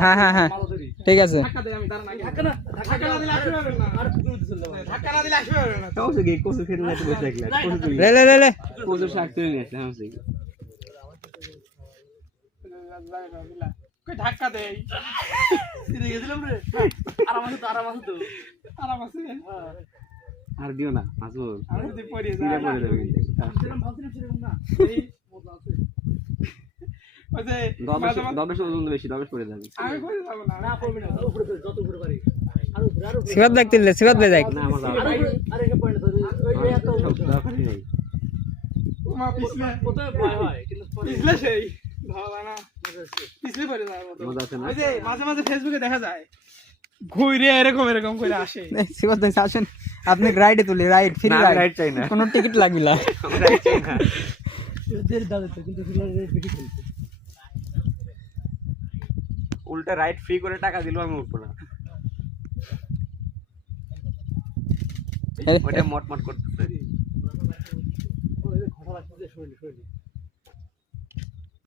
হ্যাঁ হ্যাঁ হ্যাঁ ঠিক আছে লে লে লে লে ধাক্কা দেয় আর দিও না মাসুল আমি যদি পড়ে পড়ে যাই যাবে দবেশ ওজন বেশি দবেশ পড়ে যাবে আমি পড়ে যাবো না না পড়বে না উপরে যত উপরে পারি আর উপরে আর সিবাত দেখ তিলে সিবাত দেখ না আমার আরে একে পড়ে ধরে ওই এত দরকারই নেই মা পিছলে কোথায় ভয় হয় কিন্তু পিছলে সেই ভাবা না পিছলে পড়ে যাওয়ার মতো মজা আছে না ওই যে মাঝে মাঝে ফেসবুকে দেখা যায় ঘুরে এরকম এরকম করে আসে সিবাত দেখ আসেন আপনি রাইডে তুলি রাইড ফ্রি না, রাইড রাইড চাই না। কোনো টিকিট লাগবে না আমরা রাইড চাই না এদের দাদা তো কিন্তু ফিলার রেট বেশি চলছে উল্টা রাইড ফ্রি করে টাকা দিলেও আমি উঠবো না ওটা মটমট করতেছে ওই যে ঘটা লাগছে শরীরে